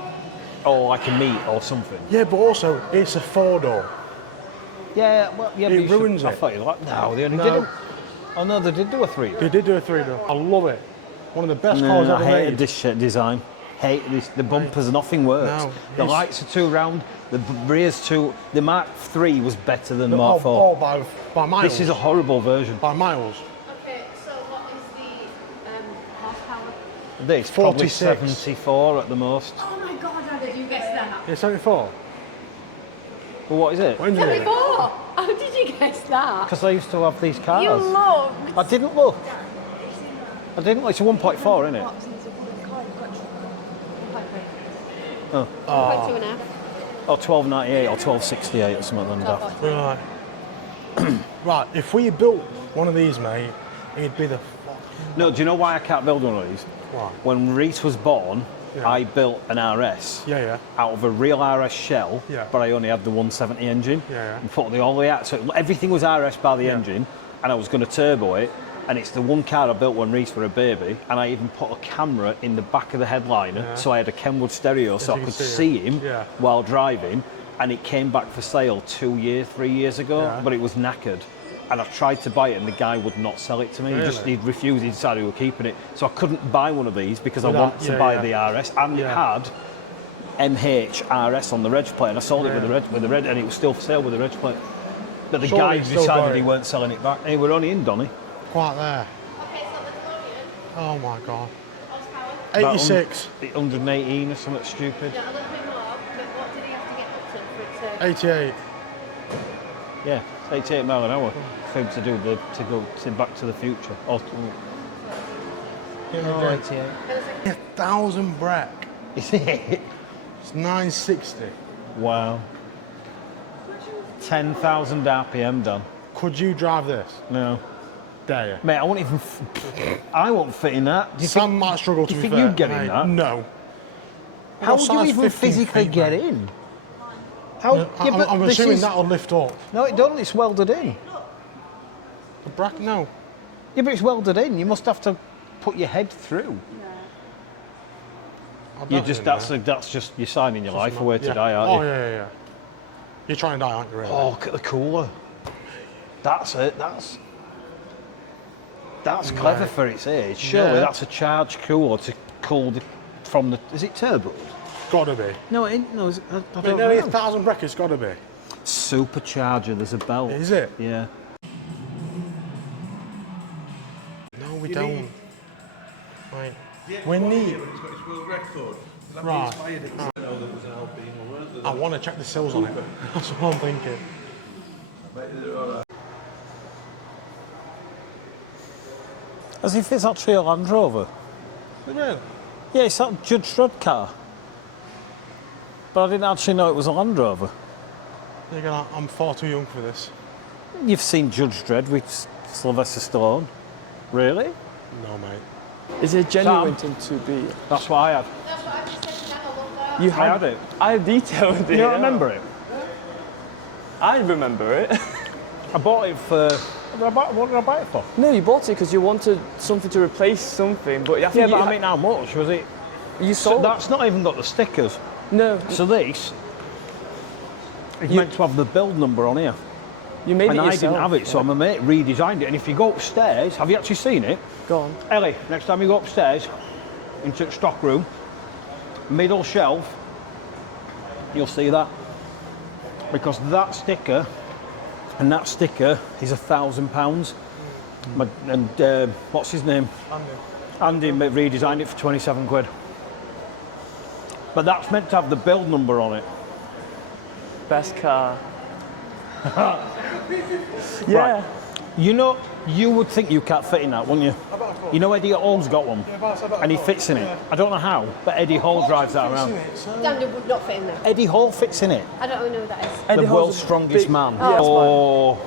Or like a meet or something. Yeah, but also, it's a 4-door. Yeah, well, yeah, it ruins it. I thought you'd like... No, they only did it. Oh, no, they did do a 3-door. They did do a 3-door. I love it. One of the best cars ever made. I hated this shit design. Hate this. The bumpers, nothing works. No, the lights are too round. The rear's too. The Mark 3 was better than the Mark 4. Oh, by miles. This is a horrible version. By miles. Okay, so what is the horsepower? This 46. Probably 74 at the most. Oh my god, how did you guess that? Yeah, 74. Well, what is it? 74? How did you guess that? Because I used to have these cars. You looked. I didn't look. I didn't. It's a 1.4, isn't it? Oh. 1.2.5. Or 1298 or 1268 or something like that. Right. Right, if we built one of these, mate, it'd be the... No, do you know why I can't build one of these? Why? When Reese was born, I built an RS out of a real RS shell, but I only had the 170 engine. And put all the so everything was RS by the engine, and I was going to turbo it. And it's the one car I built when Reese were a baby, and I even put a camera in the back of the headliner, so I had a Kenwood stereo, so I could see him while driving. And it came back for sale 3 years ago, but it was knackered. And I tried to buy it, and the guy would not sell it to me. He'd refused. He decided we were keeping it, so I couldn't buy one of these because I wanted to buy the RS, and it had MH RS on the reg plate, and I sold it with the red, and it was still for sale with the reg plate. But the guy decided he weren't selling it back. Hey, we're only in Donny. Quite there. Okay, so the DeLorean. Oh my god. Horsepower? 86. 118 or something stupid. Yeah, a little bit more, but what did he have to get up to for it to... 88. Yeah, 88 mile an hour for him to go to Back to the Future. Or, 88. 1,000 brake. Is it? It's 960. Wow. 10,000 RPM, Dan. Could you drive this? No. Dare you? Mate, I won't even. I won't fit in that. Sam might struggle to do be you fair. think you'd get in Mate, that? No. How What would you size even 15 physically feet, get mate? in? How? Yeah, but I'm this assuming is- that'll lift up. No, it don't. It's welded in. The bracket, no. Yeah, but it's welded in. You must have to put your head through. You just that's just you're signing your life away to die, aren't you? Yeah. You're trying to die, aren't you? Really? Oh, look at the cooler. That's it. That's clever for its age. Surely that's a charged cooler to cool from the. Is it turbo? Gotta be. No, it ain't. No, is it, I But don't nearly know. 1,000 brackets, gotta be. Supercharger. There's a belt. Is it? Yeah. No, we don't. Right. We need. It's got its world record. Right. I want to check the sills on it. That's what I'm thinking. As if it's actually a Land Rover. Really? Yeah, it's that Judge Dredd car. But I didn't actually know it was a Land Rover. I'm far too young for this. You've seen Judge Dredd with Sylvester Stallone. Really? No, mate. Is it genuine to be? That's what I had. That's what I just said to Dan, I love that. You I had it. I detailed it. You don't remember it? I remember it. I bought it for. What did I buy it for? No, you bought it because you wanted something to replace something, but I think Yeah, you, but I mean, how much was it? you So sold. that's not even got the stickers. No, So this is meant to have the build number on here, you made and it I yourself. didn't have it, so my mate redesigned it. And if you go upstairs, have you actually seen it? Go on. Ellie, next time you go upstairs into the stock room, middle shelf, you'll see that. Because that sticker and that sticker is £1,000. And what's his name? Andy redesigned it for 27 quid. But that's meant to have the build number on it. Best car. Yeah. Right. You know, you would think you can't fit in that, wouldn't you? You know Eddie Hall's got one, and he fits in it. I don't know how, but Eddie Hall drives that around. Dan would not fit in there. Eddie Hall fits in it. I don't really know who that is. Eddie The Hall's world's a strongest big- man. Oh,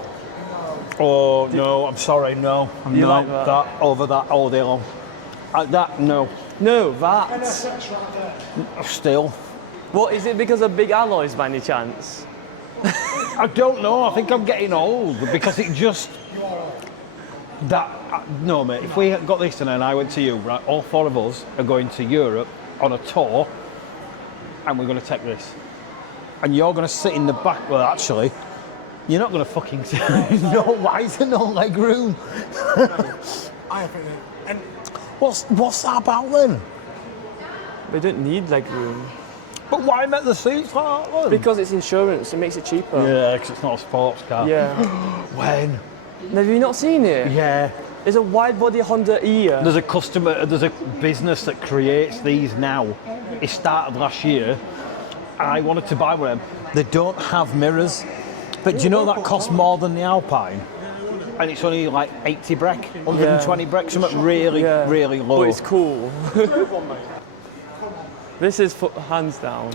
Oh, no, I'm sorry, no. You No, like that? over that all day long. That, no. No, that. Still. What, is it because of big alloys by any chance? I don't know, I think I'm getting old because it just. No, mate, if we got this and then I went to you, right, all four of us are going to Europe on a tour and we're going to take this. And you're going to sit in the back, well, actually, you're not going to fucking. No, why is there no leg room? I think. And What's that about then? They don't need leg room. But why make the seats like that then? Because it's insurance, it makes it cheaper. Yeah, because it's not a sports car. Yeah. When? Have you not seen it? Yeah. There's a wide body Honda E. There's a business that creates these now. It started last year. I wanted to buy one of them. They don't have mirrors. But do you know that costs more than the Alpine? And it's only like 80 brake, 120 brake, something really, really low. But it's cool. This is hands down.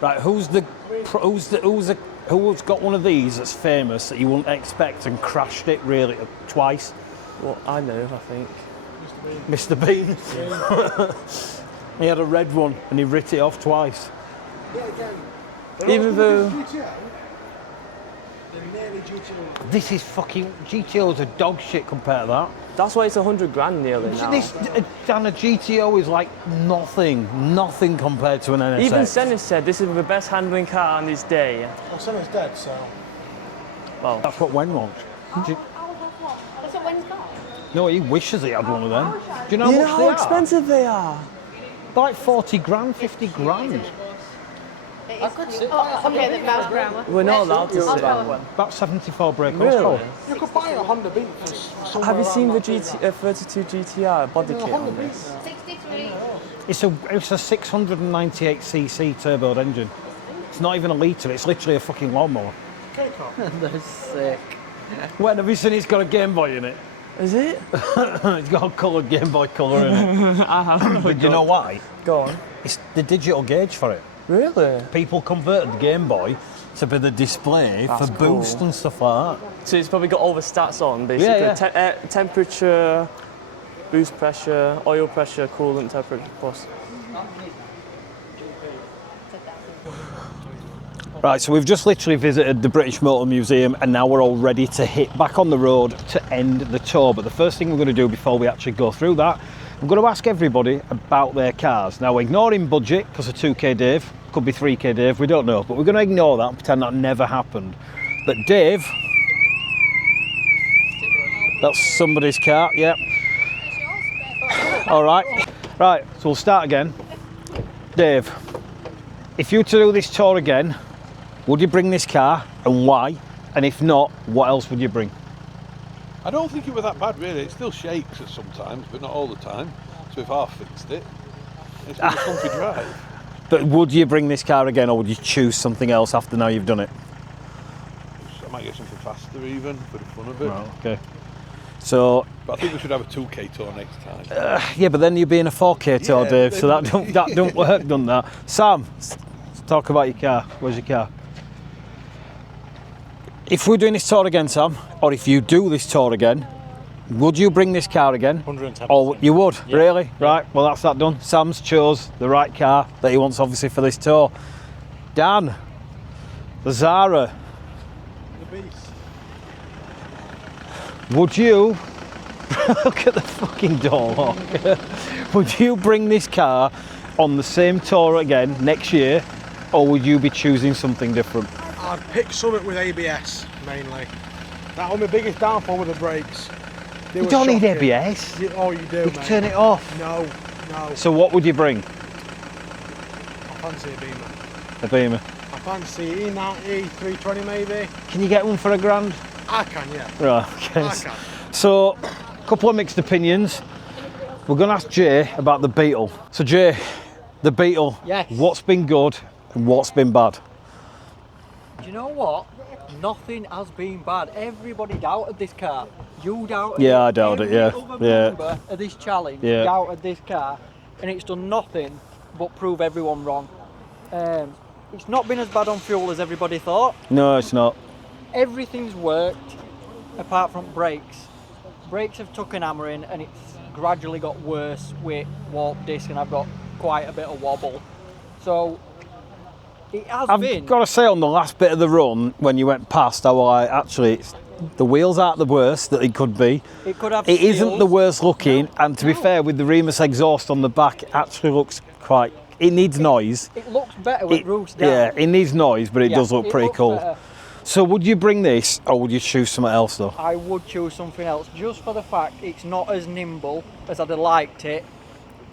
Right, who's got one of these that's famous that you wouldn't expect and crashed it really twice? Well, I know, I think. Mr. Bean. He had a red one and he writ it off twice. Even though this is fucking GTO's a dog shit compared to that. that's why it's 100 grand nearly now. This and a GTO is like nothing compared to an NSX. Even Senna said this is the best handling car on this day. well, Senna's dead, so. Well, That's what Wen wants. That's what Wen's got. No, he wishes he had one of them. Do you know you how know much how they expensive they are? They're like 40 grand, 50 grand. Okay, the miles per hour. We're not allowed to sit. About 74 brake Really? horsepower. You could buy a Honda Beat for somewhere Have you seen the around 32 GTR body kit on this? 63. It's a 698cc turbo engine. It's not even a litre, it's literally a fucking lawnmower. They're sick. When have you seen it's got a Game Boy in it? Is it? It's got a coloured Game Boy colour in it. I have. But do you know why? Go on. It's the digital gauge for it. Really? People converted the Game Boy to be the display That's for boost cool. and stuff like that. So it's probably got all the stats on, basically. Yeah, Temperature, boost pressure, oil pressure, coolant temperature, plus. Right, so we've just literally visited the British Motor Museum and now we're all ready to hit back on the road to end the tour. But the first thing we're going to do before we actually go through that, I'm going to ask everybody about their cars. Now, ignoring budget, because of 2K Dave, could be 3K Dave, we don't know, but we're going to ignore that and pretend that never happened. But Dave, that's somebody's car, yeah. All right, right, so we'll start again. Dave, if you were to do this tour again, would you bring this car and why? And if not, what else would you bring? I don't think it was that bad really. It still shakes at sometimes, but not all the time. So we've half fixed it. It's been a comfy drive. But would you bring this car again or would you choose something else after now you've done it? I might get something faster even, for the fun of it. Right, okay. So, but I think we should have a 2K tour next time. yeah, but then you'd be in a 4K tour, Yeah, Dave, so that don't work, doesn't that? Sam, let's talk about your car. Where's your car? If we're doing this tour again, Sam, or if you do this tour again, would you bring this car again? 110%. Oh, you would? Yeah. Really? Right, well that's that done. Sam's chose the right car that he wants obviously for this tour. Dan, the Xsara. The beast. Would you, look at the fucking door lock. Would you bring this car on the same tour again next year, or would you be choosing something different? I'd pick something with ABS mainly. That was my biggest downfall with the brakes. They You were don't need shocking. ABS. Oh, you do, You mate. can turn it off. No, no. So what would you bring? I fancy a Beamer. A Beamer. I fancy E90, 320 maybe. Can you get one for £1,000? I can, yeah. Right, okay. I can. So, a couple of mixed opinions. We're going to ask Jay about the Beetle. So Jay, the Beetle, Yes. what's been good and what's been bad? Do you know what? Nothing has been bad. Everybody doubted this car. You doubted Yeah, it. I doubted it, Every yeah. other Yeah. member of this challenge Yeah. doubted this car, and it's done nothing but prove everyone wrong. It's not been as bad on fuel as everybody thought. No, it's not. Everything's worked apart from brakes. Brakes have took an hammering and it's gradually got worse with warp disc, and I've got quite a bit of wobble. So it has I've been. got to say, on the last bit of the run, when you went past, I was like, actually, the wheels aren't the worst that it could be. It could have It isn't seals. the worst looking, and to be fair, with the Remus exhaust on the back, it actually looks quite. It needs noise. It looks better with roofs down. Yeah, it needs noise, but it Yeah, does look it pretty looks cool. better. So, would you bring this, or would you choose something else though? I would choose something else just for the fact it's not as nimble as I'd have liked it,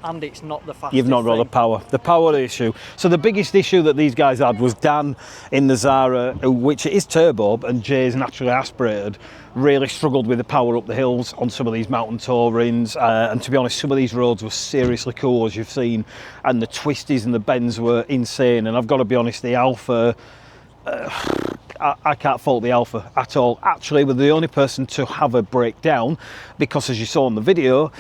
and it's not the fastest. You've not got the power. The power issue. So the biggest issue that these guys had was Dan in the Xsara, which is turbo, and Jay's naturally aspirated, really struggled with the power up the hills on some of these mountain tourings. And to be honest, some of these roads were seriously cool, as you've seen, and the twisties and the bends were insane. And I've got to be honest, the Alfa, I can't fault the Alfa at all. Actually, we're the only person to have a breakdown, because as you saw in the video,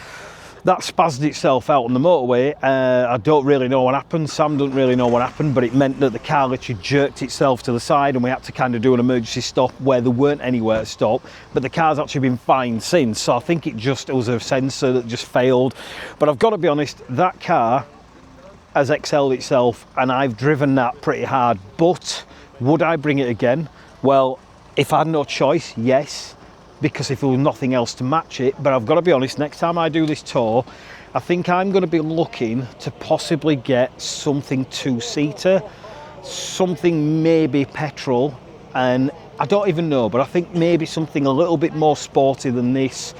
that spazzed itself out on the motorway. I don't really know what happened. Sam doesn't really know what happened, but it meant that the car literally jerked itself to the side and we had to kind of do an emergency stop where there weren't anywhere to stop. But the car's actually been fine since, so I think it was a sensor that just failed. But I've got to be honest, that car has excelled itself and I've driven that pretty hard. But would I bring it again? Well, if I had no choice, yes, because if there was nothing else to match it. But I've got to be honest, next time I do this tour, I think I'm going to be looking to possibly get something two-seater, something maybe petrol, and I don't even know, but I think maybe something a little bit more sporty than this,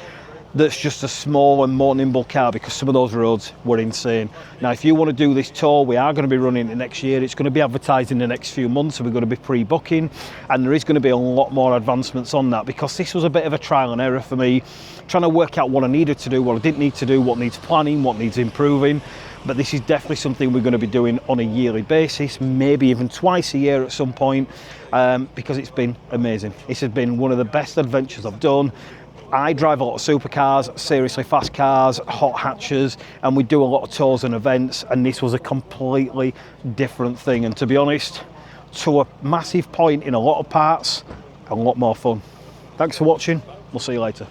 that's just a small and more nimble car, because some of those roads were insane. Now, if you want to do this tour, we are going to be running it next year. It's going to be advertised in the next few months, so we're going to be pre-booking, and there is going to be a lot more advancements on that, because this was a bit of a trial and error for me, trying to work out what I needed to do, what I didn't need to do, what needs planning, what needs improving. But this is definitely something we're going to be doing on a yearly basis, maybe even twice a year at some point, because it's been amazing. This has been one of the best adventures I've done. I drive a lot of supercars, seriously fast cars, hot hatches, and we do a lot of tours and events, and this was a completely different thing. And to be honest, to a massive point in a lot of parts, and a lot more fun. Thanks for watching. We'll see you later.